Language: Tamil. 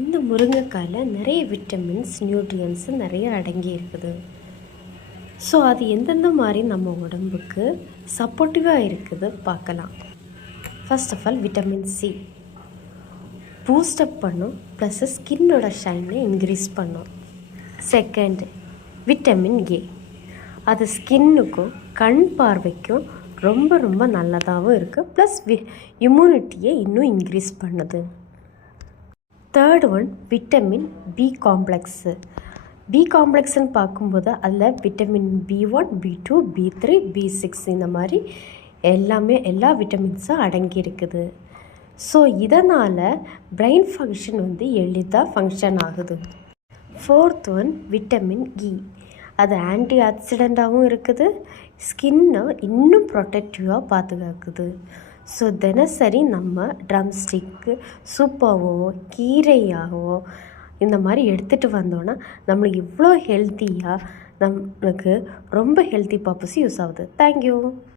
இந்த முருங்கைக்காயில் நிறைய விட்டமின்ஸ் நியூட்ரியன்ஸ் நிறைய அடங்கி இருக்குது. ஸோ அது எந்தெந்த மாதிரி நம்ம உடம்புக்கு சப்போர்ட்டிவாக இருக்குது பார்க்கலாம். First of all vitamin C boost up பண்ணும், ப்ளஸ் ஸ்கின்னோட ஷைனை இன்க்ரீஸ் பண்ணும். செகண்ட் விட்டமின் ஏ, அது ஸ்கின்னுக்கும் கண் பார்வைக்கும் ரொம்ப ரொம்ப நல்லதாகவும் இருக்குது, ப்ளஸ் இம்யூனிட்டியை இன்னும் இன்க்ரீஸ் பண்ணுது. Third one vitamin B complex. B காம்ப்ளெக்ஸ்ன்னு பார்க்கும்போது அதில் vitamin B1, B2, B3, B6 இந்த மாதிரி எல்லா விட்டமின்ஸும் அடங்கி இருக்குது. ஸோ இதனால் பிரெயின் ஃபங்க்ஷன் எளிதாக ஃபங்க்ஷன் ஆகுது. ஃபோர்த் ஒன் விட்டமின் இ, அது ஆன்டி ஆக்சிடெண்ட்டாகவும் இருக்குது, ஸ்கின்னை இன்னும் ப்ரொடெக்டிவாக பாதுகாக்குது. ஸோ தினசரி நம்ம ட்ரம்ஸ்டிக்கு சூப்பாவோ கீரையாகவோ இந்த மாதிரி எடுத்துகிட்டு வந்தோன்னா நம்மளுக்கு இவ்வளோ ஹெல்த்தியாக நம்மளுக்கு ரொம்ப ஹெல்த்தி பர்பஸ் யூஸ் ஆகுது. தேங்க்யூ.